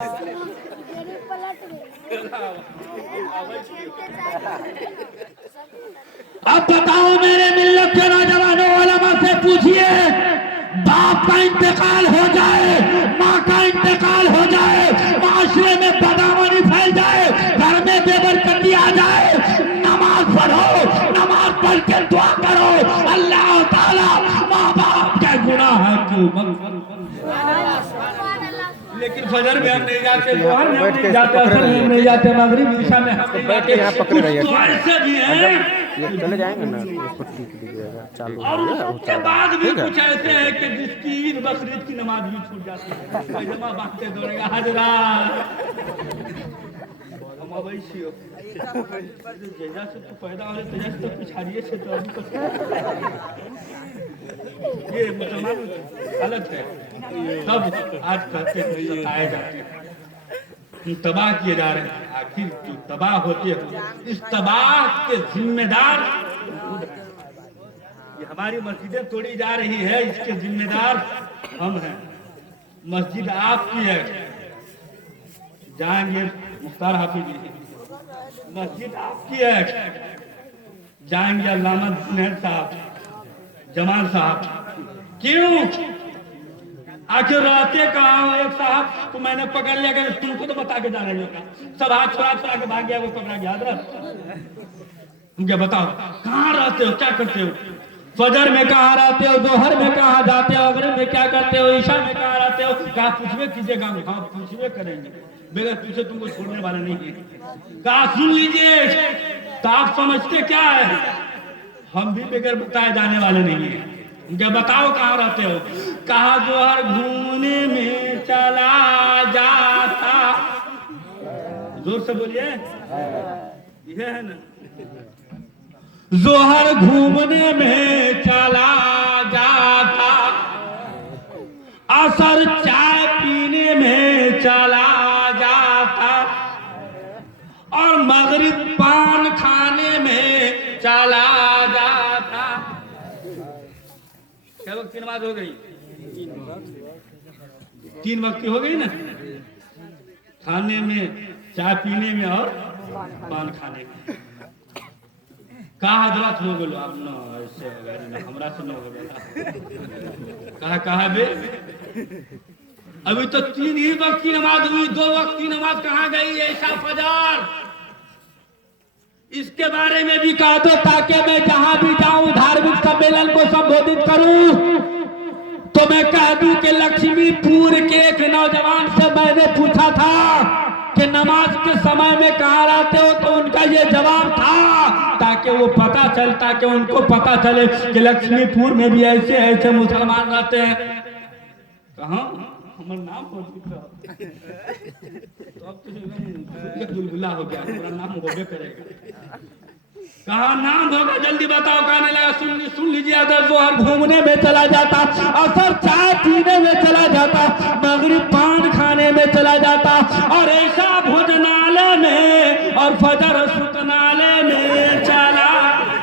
अब बताओ मेरे मिल्लत के नौजवानों उलमा से पूछिए, बाप का इंतकाल हो जाए, माँ का इंतकाल हो जाए, माशरे में बदअमनी फैल जाए, घर में बेबरकती आ जाए, नमाज पढ़ो, नमाज पढ़ के दुआ करो, अल्लाह ताला माँ बाप के गुनाह की लेकिन फजर में हम नहीं जाते, जोहर में हम नहीं जाते, असर में हम नहीं जाते, मगरिब ईशा में हम नहीं जाते। कुछ तो ऐसे भी हैं ये चले जाएंगे ना, इसको ठीक लीजिएगा चालू और उसके बाद भी कुछ ऐसे हैं कि जिसकी ईद बकरीद की नमाज भी छूट जाती है, पैजामा बांधते दौड़ेगा हजरात हम अवैसी हो जैसा से तो पैदा हो तेजा से तो पिछाड़िए से तो अभी ये मुसलमान गलत है। सब आज कहते हैं सताए जाते हैं, तबाह किए जा रहे हैं। आखिर जो तबाह होती है इस तबाह के जिम्मेदार ये हमारी मस्जिदें तोड़ी जा रही है, इसके जिम्मेदार हम हैं। मस्जिद आपकी है, जाएंगे मुख्तार हाफिज जी, मस्जिद आपकी है, जाएंगे अल्लामा जुनैद साहब, जमाल साहब। क्यों आखिर रहते कहाँ हो? एक साहब तो मैंने पकड़ लिया कि तुमको तो बता के जाना होगा, सब हाथ छुड़ा छुड़ा के भाग गया, वो पकड़ा गया। मुझे बताओ कहाँ रहते हो, क्या करते हो? फजर में कहाँ रहते हो, दोहर में कहाँ जाते हो, मगरिब में क्या करते हो, ईशा में कहाँ रहते हो? कहाँ पूछवे कीजिएगा, हाँ पूछवे करेंगे, बगैर पूछे तुमको छोड़ने वाले नहीं है। कहा सुन लीजिए, तो आप समझते क्या है, हम भी बगैर बताए जाने वाले नहीं है। मुझे बताओ कहाँ रहते हो? कहा जोहर घूमने में चला जाता, जोर से बोलिए, यह है ना, जोहर घूमने में चला जाता, असर चाय पीने में चला जाता, और मगरिब पान खाने में चला जाता। क्या वक्त की नमाज हो गई? 3 वक्त की हो गई ना, खाने में, चाय पीने में और पान खाने में। कहा हजरत हो गए आप न ऐसे वगैरह हमरा से न हो गया। कहा बे अभी तो 3 ही वक्त की नमाज हुई, 2 वक्त की नमाज कहाँ गई? ऐसा फजर, इसके बारे में भी कहा दो ताकि मैं जहां भी जाऊं धार्मिक सम्मेलन को संबोधित करूं तो मैं कह दूं कि लक्ष्मीपुर के एक नौजवान से मैंने पूछा था कि नमाज के समय में कहाँ रहते हो, तो उनका ये जवाब था ताकि वो पता चलता कि उनको पता चले कि लक्ष्मीपुर में भी ऐसे ऐसे मुसलमान रहते हैं। कहाँ हमारा नाम तो अब तो गुलगुला हो गया, हमारा नाम होबे करेगा। कहा नाम होगा, जल्दी बताओ। कहने लगा सुन लीजिए, अगर जोहर घूमने में चला जाता, असर चाय पीने में चला जाता, मगरिब पान खाने में चला जाता, और ऐसा भोजनालय में और फजर सुतनालय में चला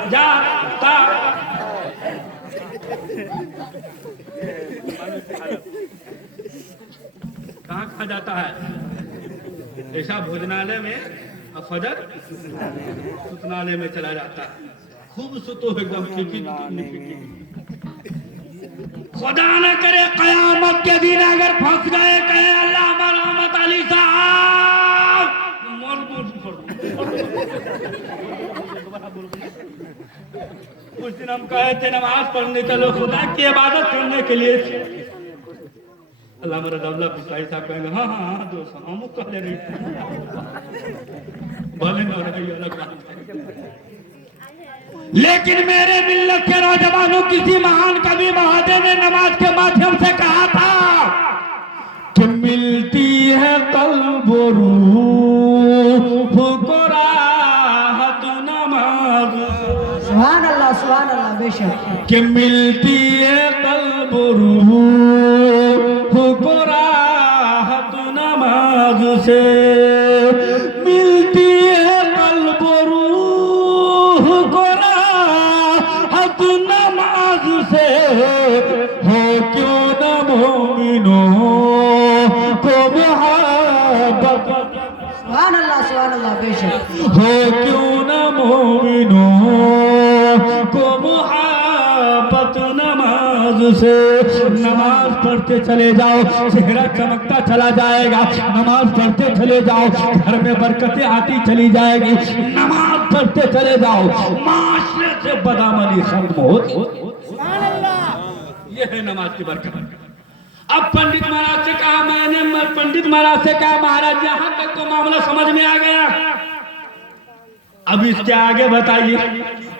जाता। कहाँ कहा जाता है? ऐसा भोजनालय में और फजर सुतनालय में चला जाता है। खूब सुतो एकदम फिकी। खुदा न करे कयामत के दिन अगर फंस गए, कहे अल्लाह रहमत अली साहब उस दिन हम कहे थे नमाज पढ़ने चलो, खुदा की इबादत करने के लिए। अल्लाह मेरा दौला पिछाई साहब कहेंगे हाँ हाँ हाँ दोस्त हम कह ले रही भले न रही अलग बात। लेकिन मेरे मिल्लत के नौजवानों, किसी महान कवि महोदय ने नमाज के माध्यम से कहा था कि मिलती है कल्ब रूह को राहत नमाज। सुभान अल्लाह बेशक। कि मिलती है कल्ब रूह को राहत नमाज से, मिलती है कल्ब रूह को राहत नमाज से, हो क्यों न मोमिनों को सुभान अल्लाह बेशक। हो क्यों न मोमिनों को मुहब्बत नमाज से, नमाज पढ़ते चले जाओ चेहरा चमकता चला जाएगा, नमाज पढ़ते चले जाओ घर में बरकतें आती चली जाएगी, नमाज पढ़ते चले जाओ माशरे से बदअमली खत्म हो। ये है नमाज की बरकत। अब पंडित महाराज से कहा मैंने, पंडित महाराज से कहा महाराज यहाँ तक तो मामला समझ में आ गया, अब इसके आगे बताइए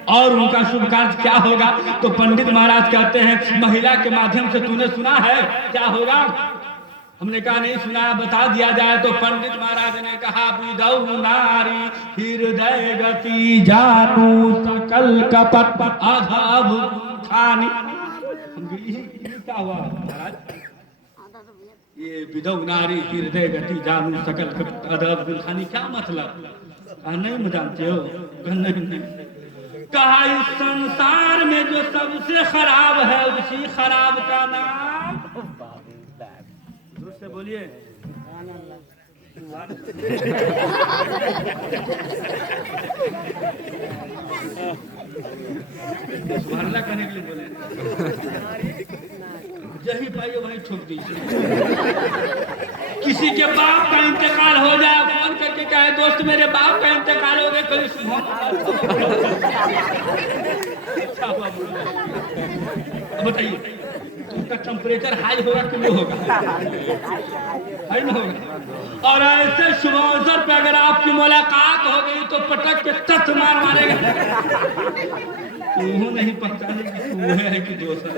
और उनका शुभ कार्य क्या होगा। तो पंडित महाराज कहते हैं महिला के माध्यम से तूने सुना है क्या होगा। हमने कहा नहीं सुना, बता दिया जाए। तो पंडित महाराज ने कहा विदौ नारी हृदय गति जानू सकल कपट अधब खानी। क्या हुआ महाराज, ये विदौ नारी हृदय गति जानू सकल कपट अधब खानी क्या मतलब। नहीं जानते हो, नहीं। कहा इस संसार में जो सबसे खराब है उसी खराब का नाम, से बोलिए सुभानअल्लाह करने के लिए बोले, जही पाइए वही ठोक दीजिए। किसी के बाप का इंतकाल हो जाए, फोन करके कहे दोस्त मेरे बाप का इंतकाल हो गया, कभी बताइए उसका टेम्परेचर हाई होगा कि लो होगा, हाई ना होगा। और ऐसे शुभ अवसर पे अगर आपकी मुलाकात हो गई तो पटक के तख्त मार मारेगा, तू नहीं पहचाने कि तू है कि दोस्त है।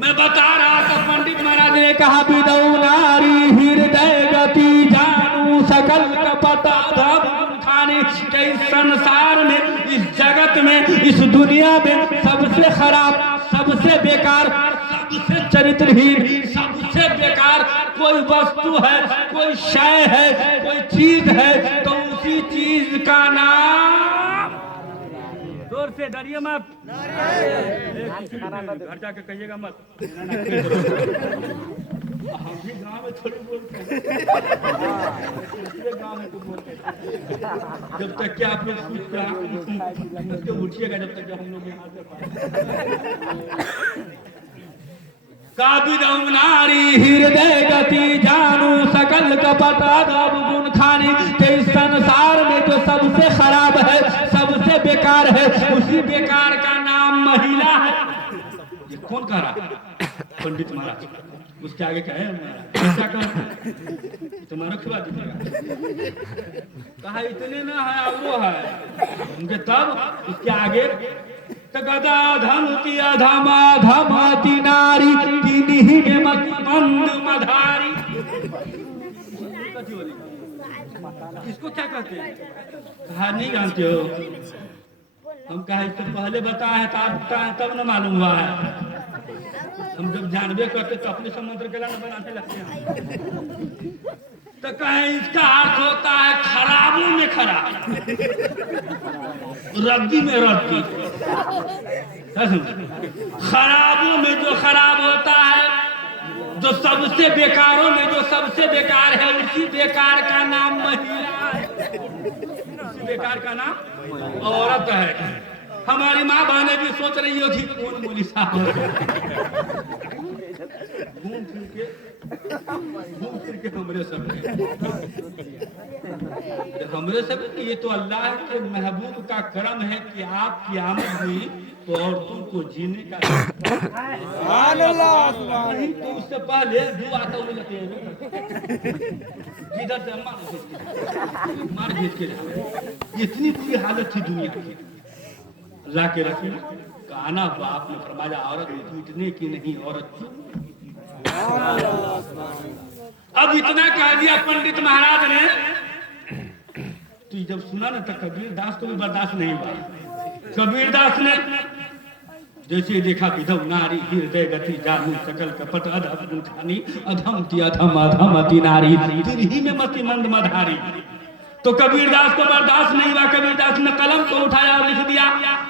मैं बता रहा था पंडित महाराज ने कहा विदौ नारी हृदय गति जानू सकल कपट अधब खाने के संसार में, इस जगत में, इस दुनिया में सबसे खराब, सबसे बेकार, सबसे चरित्रहीन, सबसे बेकार कोई वस्तु है, कोई शय है, कोई चीज है तो उसी चीज का नाम, जोर से डरिए मत, घर जाके कहिएगा मत, हम भी गाँव में थोड़ी बोलते हैं, गाँव में तो बोलते हैं। जब तक कि आप लोग उठिएगा, जब तक हम लोग यहाँ से काबिदौ नारी हृदय गति जानू सकल कपट अधब गुण खानी के संसार में जो सबसे खराब है, सबसे बेकार है, उसी बेकार का नाम महिला है। ये कौन कह रहा है? पंडित महाराज। उसके आगे क्या है, क्या कहा तुम्हारा खिला दीजिएगा, कहा इतने ना है वो है उनके, तब उसके आगे धमती अधमा धमती नारी किन्हीं में मंद मधारी। इसको क्या कहते हैं? कहा नहीं जानते हो। हम कहा इससे पहले बताया था, तब न मालूम हुआ है। हम जब जानबे करते तो अपने समुद्र के लाना बनाते लगते हैं। तो कहे इसका अर्थ होता है खराबों में खराब, रद्दी में रद्दी। खराबों में जो खराब होता है, जो सबसे बेकारों में जो सबसे बेकार है, उसी बेकार का नाम महिला है, उसी बेकार का नाम औरत है। हमारी माँ बहने भी सोच रही होगी कौन बोली साहब, घूम फिर के हमरे सब ये तो अल्लाह के महबूब का करम है कि आपकी आमद हुई तो औरतों को जीने का नहीं, तो उससे पहले जो आता हुए जिधर से मार भेज के इतनी बुरी हालत थी दुनिया की। अल्लाह के रसूल का आना हुआ, आपने फरमाया औरत पीटने की नहीं, औरत अब इतना कह दिया पंडित महाराज ने। तो जब सुना ना तो कबीर दास को भी बर्दाश्त नहीं हुआ। कबीर दास ने जैसे देखा विधौ नारी हृदय गति जानू सकल कपट अधम खानी अधम की अधम अधमति नारी तिरही में मति मंद मधारी। तो कबीरदास को बर्दाश्त नहीं हुआ। कबीरदास ने कलम को उठाया और लिख दिया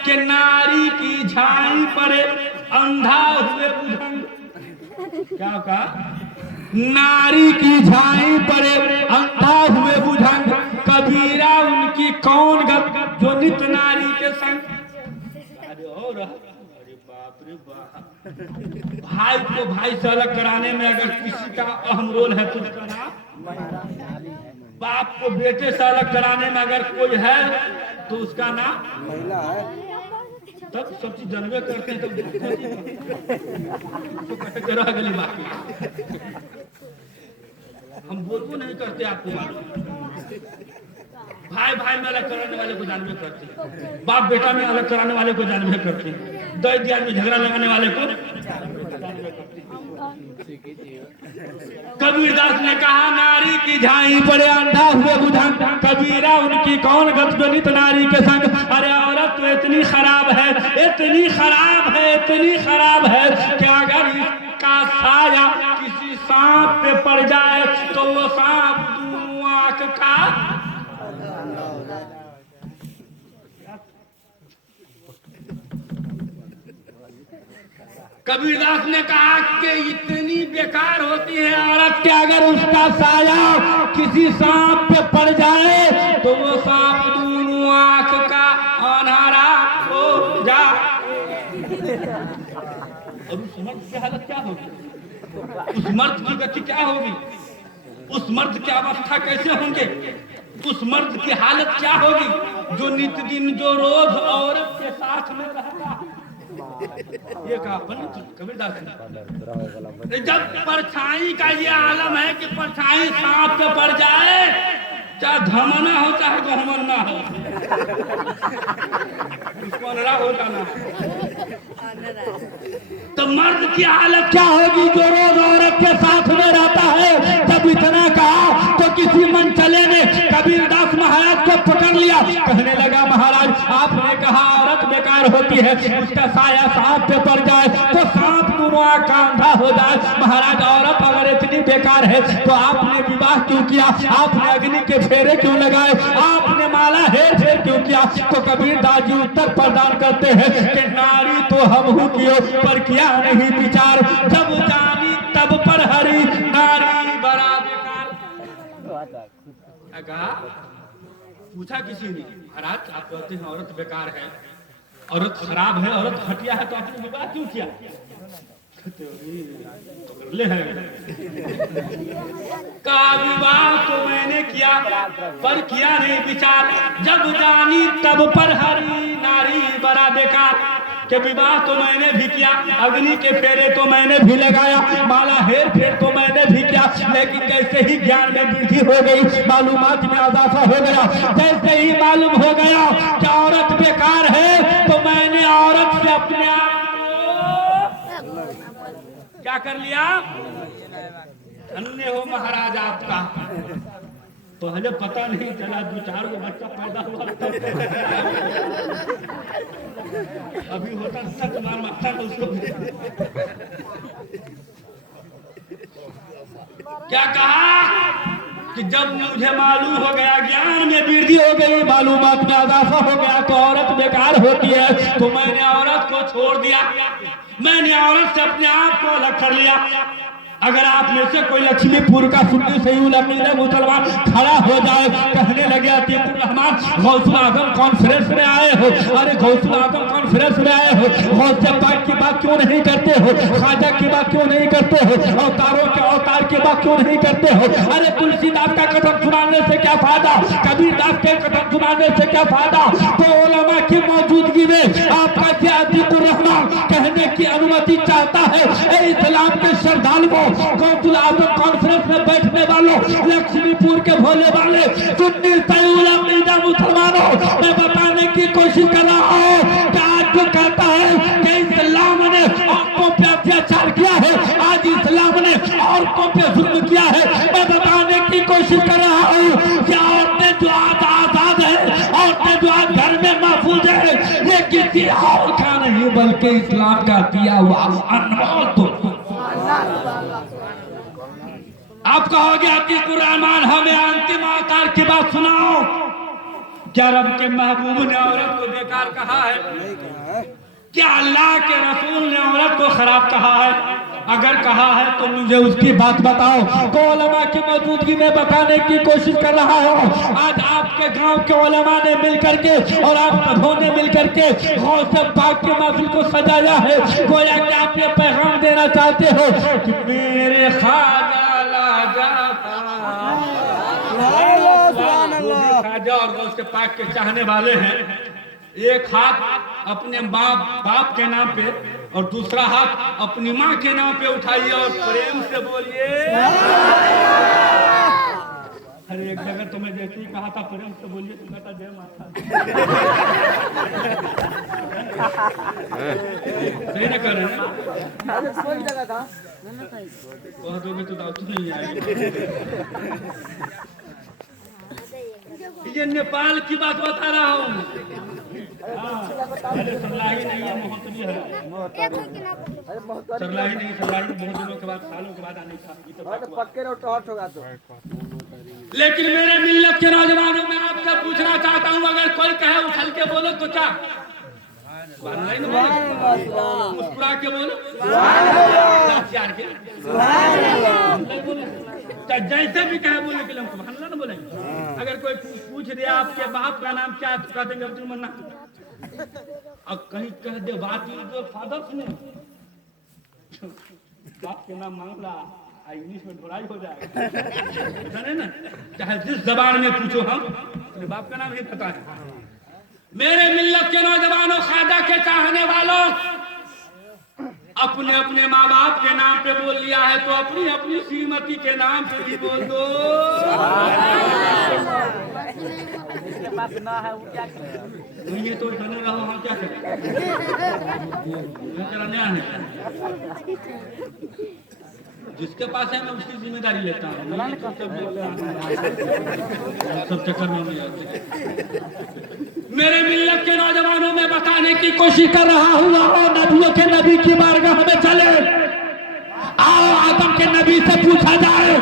कि नारी की झाई परे अंधा हुए बुझंग। क्या कहा? नारी की झाई पड़े अंधा हुए बुझंग, कबीरा उनकी कौन गत जो नित नारी के संग। अरे और अरे बाप रे बाप, भाई को भाई से अलग कराने में अगर किसी का अहम रोल है तो उसका नाम, बाप को बेटे से अलग कराने में अगर कोई है तो उसका नाम महिला है। तब सब चीज जानवे करते हैं तो कैसे करो अगली बात। हम बोलबो नहीं करते, आपको मालूम। भाई भाई में अलग कराने वाले को जानवे करते हैं, बाप बेटा में अलग कराने वाले को जानवे करते हैं, दो दियार में झगड़ा लगाने वाले को जानवे करते हैं। कबीरदास ने कहा नारी की झाई पड़े अंधा हुए बुझंग, कबीरा उनकी कौन गत जो नित नारी के संग। अरे औरत तो इतनी खराब है, इतनी खराब है, इतनी खराब है कि अगर इसका साया किसी सांप पे पड़ जाए तो वो सांप दोनों आंख का। कबीरदास ने कहा कि इतनी बेकार होती है औरत कि अगर उसका साया किसी सांप पे पड़ जाए तो वो सांप दोनों आंख का अनहारा हो जाए। और उस मर्द की हालत क्या होगी, उस मर्द की गति क्या होगी, उस मर्द की अवस्था कैसे होंगे, उस मर्द की हालत क्या होगी जो नित दिन जो रोज औरत के साथ में रहता है। ये कहा कबीरदास ने, जब परछाई का ये आलम है कि परछाई सांप पे पड़ जाए, चाहे धमना हो चाहे गहमना हो, होता ना, तो मर्द की हालत क्या होगी जो रोज औरत के साथ में रहता है। जब इतना कहा तो किसी मनचले ने कबीरदास महाराज को पकड़ लिया, कहने लगा महाराज आपने कहा औरत बेकार होती है, उसका साया सांप पे पड़ जाए तो सांप दोनों आंख अंधा हो जाए। महाराज औरत अगर इतनी बेकार है तो आपने विवाह क्यों किया, आपने अग्नि के फेरे क्यों लगाए, आपने माला हेर फेर क्यों किया। तो कबीरदास जी उत्तर प्रदान करते हैं कि नारी तो हम कियो पर किया नहीं विचार, जब जानी तब पर हरी नारी बड़ा बेकार। कहा पूछा किसी ने, महाराज आप कहते हैं औरत बेकार है, औरत खराब है, औरत घटिया है, तो आपने विवाह क्यों किया। ले है का विवाह तो मैंने किया पर किया नहीं विचार, जब जानी तब पर हरी नारी बड़ा बेकार। के विवाह तो मैंने भी किया, अग्नि के फेरे तो मैंने भी लगाया, माला हेर फेर तो मैंने भी किया, लेकिन जैसे ही ज्ञान में वृद्धि हो गई, मालूमात में इजाफा हो गया, जैसे ही मालूम हो गया कि औरत बेकार है तो मैंने औरत से अपने आप क्या कर लिया। धन्य हो महाराज आपका, पहले पता नहीं चला, दो चार को बच्चा पैदा हुआ अभी होता था तुम्हारा बच्चा तो उसको क्या कहा कि जब मुझे मालूम हो गया, ज्ञान में वृद्धि हो गई, मालूमात में इजाफा हो गया तो औरत बेकार होती है, तो मैंने औरत को छोड़ दिया, मैंने औरत से अपने आप को अलग कर लिया। अगर आप में से कोई लक्ष्मीपुर का सुन्नी सही मुसलमान खड़ा हो जाए, कहने लगे अतीकुर रहमान गौसुल आजम कॉन्फ्रेंस में आए हो, अरे गौसुल आजम कॉन्फ्रेंस में आए हो, गौसे पाक की बात क्यों नहीं करते हो, ख्वाजा की बात क्यों नहीं करते हो, अवतारों के अवतार की बात क्यों नहीं करते हो। अरे तुलसीदास का कथन सुनाने से क्या फायदा, कबीरदास के कथन सुनाने से क्या फायदा। तो उलमा की मौजूदगी में आपका क्या अतीकुर रहमान कहने की अनुमति चाहता है। इस्लाम के श्रद्धालुओं, गौसुल आजम कॉन्फ्रेंस में बैठने वालों, लक्ष्मीपुर के भोले वाले सुन्नी मुसलमानों, मैं बताने की कोशिश कर रहा हूँ कि आज जो कहता है कि इस्लाम ने औरतों पे अत्याचार किया है, आज इस्लाम ने औरतों पे जुल्म किया है, मैं बताने की कोशिश कर रहा हूँ कि औरतें जो आज आजाद है, औरतें जो आज घर में महफूज है, ये किसी और का नहीं बल्कि इस्लाम का दिया हुआ अनमोल तो। आप कहोगे अतीकुर रहमान हमें अंतिम अवतार की बात सुनाओ, क्या रब के महबूब ने औरत को बेकार कहा है, क्या अल्लाह के रसूल ने औरत को खराब कहा है। अगर कहा है तो मुझे उसकी बात बताओ। तो उलमा की मौजूदगी में बताने की कोशिश कर रहा हूँ। आज आपके गांव के उलमा ने मिलकर के और आप सबों ने मिलकर के गौस पाक के महफिल को सजाया है। गोया कि आप ये पैगाम देना चाहते हो कि मेरे ख्वाजा लाजा ख्वाजा और गौस पाक के चाहने वाले हैं। एक हाथ अपने बाप के नाम पे और दूसरा हाथ अपनी माँ के नाम पे उठाइए और प्रेम से बोलिए। अरे एक जगह तुम्हें जैसे ही कहा था प्रेम से बोलिए तो कहता जय माता। सही ना कर रहे हैं? कह दोगे तो दावत नहीं आएगी। ये नेपाल की बात बता रहा हूँ। सरलाही नहीं है, महोत्तरी है। सरलाही नहीं, सरलाही बहुत दिनों के बाद, सालों के बाद आने का। लेकिन मेरे मिल्लत के नौजवानों में आपसे पूछना चाहता हूँ, अगर कोई कहे उछल के बोलो तो क्या मुस्कुरा के बोलो, जैसे भी कहे बोले के लिए हम बोलेंगे। अगर कोई पूछ दिया आपके बाप का नाम क्या तो कह देंगे अब्दुल मन्ना। और कहीं कह दे बात जो फादर सुने बाप के नाम मांगला इंग्लिश में ढोलाई हो जाएगा ना। चाहे जिस जबान में पूछो हम अपने बाप का नाम ही पता है। मेरे मिल्लत के नौजवानों, ख्वाजा के चाहने वालों, अपने अपने माँ बाप के नाम पे बोल लिया है तो अपनी अपनी श्रीमती के नाम पे भी बोल दो। ये तो बने रहो, हम क्या करें? जिसके पास है मैं उसकी जिम्मेदारी लेता हूँ। सब चक्कर में मेरे मिल्लत के नौजवानों में बताने की कोशिश कर रहा हूँ। आओ नबियों के नबी की बारगाह में चले। आओ आदम के नबी से पूछा जाए,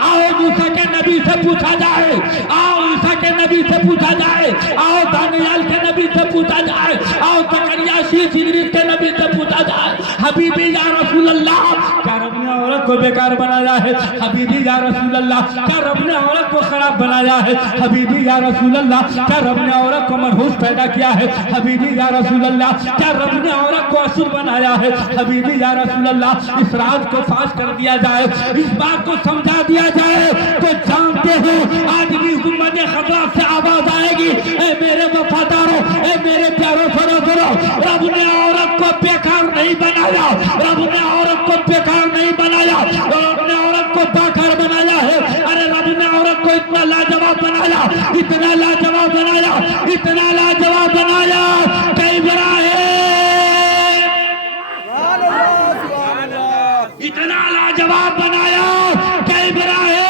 आओ मूसा के नबी से पूछा जाए, आओ ईसा के नबी से पूछा जाए, आओ दानियाल के नबी से पूछा जाए, आओ जकरिया शीश इदरीस के नबी से पूछा जाए। हबीबी या रसूल अल्लाह, क्या रब ने औरत को बेकार बनाया है? हबीबी या रसूल अल्लाह, क्या रब ने औरत को खराब बनाया है? हबीबी या रसूल अल्लाह, क्या रब ने औरत को मनहूस पैदा किया है? हबीबी या रसूल अल्लाह, क्या रब ने औरत को असुर बनाया है? हबीबी या रसूल अल्लाह, इस राज को फाश कर दिया जाए, इस बात को समझा दिया जाए तो जानते हो आज भी उम्मत खतरा से आवाज आएगी। ए मेरे वफादारों, ए मेरे प्यारों, सुनो, रब ने औरत को बेकार नहीं बनाया, रब ने औरत को बेकार नहीं बनाया, रब ने औरत को बाकार बनाया है। अरे रब ने औरत को इतना लाजवाब बनाया, इतना लाजवाब बनाया, इतना लाजवाब बनाया, कई बड़ा है, इतना लाजवाब बनाया, कई बड़ा है।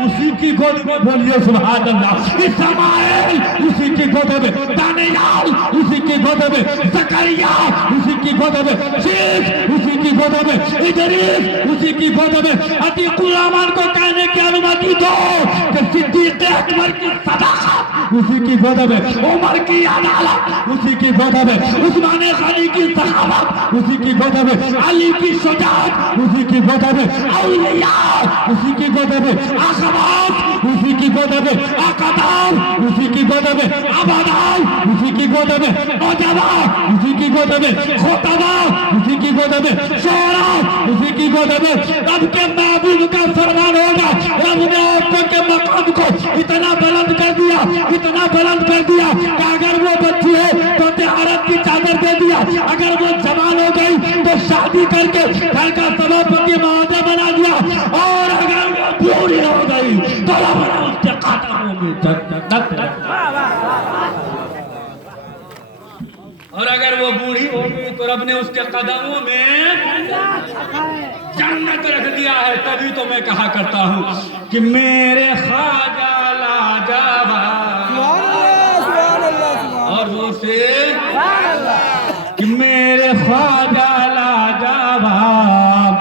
उसी की गोद में बोलिए सुभान अल्लाह। इस्माइल उसी की गोद में, दानियाल उसी की गोद में, जकरिया उसी की गोद में, शीश उसी की गोद में, इदरीस उसी की गोद में। अतीकुर रहमान को कहने की अनुमति दो कि सिद्दीक अकबर की सदाकत उसी की गोद में, उमर की अदालत उसी की गोद में, उस्मान गनी की सखावत उसी की गोद में, अली की शुजाअत उसी की गोद में, औलिया उसी की गोद में, उसी की गोद में, अकदार उसी की गोद में, अबादाल उसी की गोद में, नौजवा उसी की गोद में, खोतबा उसी की गोद में, शोरा उसी की गोद में। रब के महबूब का फरमान होगा। रब ने औरतों के मकाम को इतना बुलंद कर दिया, इतना बुलंद कर दिया कि अगर वो बच्ची है तो तिहारत की चादर दे दिया, अगर वो जवान हो गई तो शादी करके घर का सभापति महोदय बना दिया, और अगर वो पूरी हो गई तो उसके कदमों में और अगर वो बूढ़ी हो गई तो रब ने उसके कदमों में जन्नत रख दिया है। तभी तो मैं कहा करता हूँ कि मेरे ख्वाजा लाजवाब, और वो से कि मेरे ख्वाजा लाजवाब,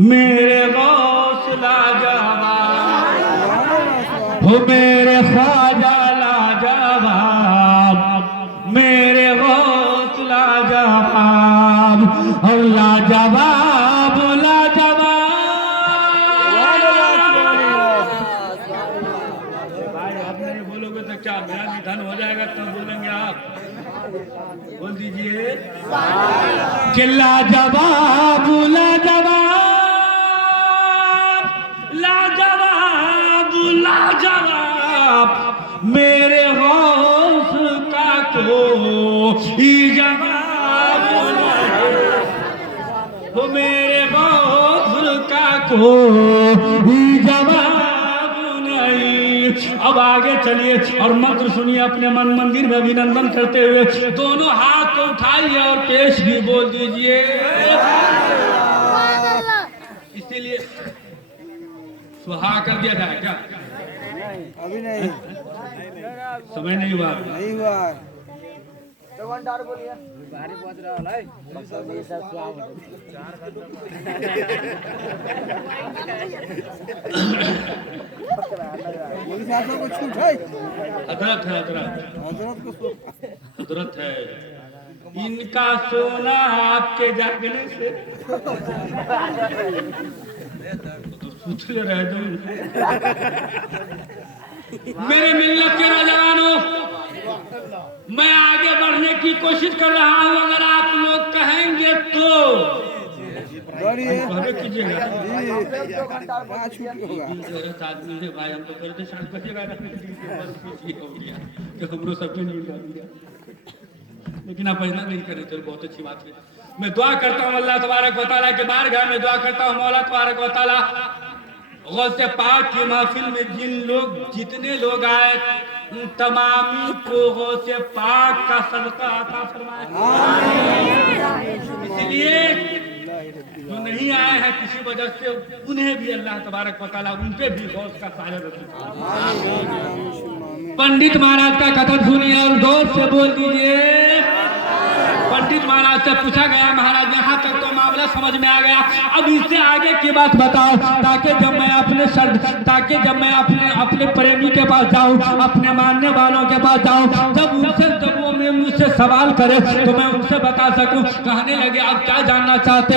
मेरे गौस लाजवाब, हो मेरे ख्वाजा लाजवाब, मेरे गौस लाजवाब, और लाजवाब मेरा निधन हो जाएगा तब बोलेंगे आप। बोल दीजिए कि लाजवाब लाजवाब लाजवाब लाजवाब मेरे गौस का कोई जवाब नहीं, वो मेरे गौस का कोई जवाब नहीं। अब आगे चलिए और मंत्र सुनिए, अपने मन मंदिर में अभिनंदन करते हुए दोनों हाथ को उठाइए और पेश भी बोल दीजिए। इसीलिए सुहा कर दिया जाए क्या? अभी नहीं, समय नहीं हुआ। नहीं हुआ। मोदी साहब को छूट है, हजरत है, हजरत हजरत को छूट। हजरत है। इनका सोना आपके जागने से तो सुतले रह दो। मेरे मिल्लत के नौजवानों, मैं आगे बढ़ने की कोशिश कर रहा हूं, अगर आप लोग कहेंगे तो बढ़िए कहबे कीजिएगा। कहाँ छूट होगा? गलत आदमी है भाई, हम तो करते शांत करिएगा ना, हो गया कि हमरो सबके नींद आ गया, लेकिन आप ऐसा नहीं करें, चलो बहुत अच्छी बात है। मैं दुआ करता हूँ अल्लाह तबारक व तआला के बारगाह में दुआ करता हूँ, मौला तबारक व तआला गौसे पाक की महफिल में जितने लोग आए उन तमामी को गौसे पाक का सदका अता फरमाए। इसलिए जो नहीं आए हैं किसी वजह से, उन्हें भी अल्लाह तबारक व तआला उनके भी गौस का साया नसीब। पंडित महाराज का कथन सुनिए और गौर से बोल दीजिए। पंडित महाराज से पूछा गया, महाराज यहाँ तक तो मामला समझ में आ गया, अब इससे आगे की बात बताओ, ताकि जब मैं अपने प्रेमी के पास जाऊँ, अपने मानने वालों के पास जाऊँ, जब वो मुझसे सवाल करे तो मैं उनसे बता सकूं। कहने लगे, आप क्या जानना चाहते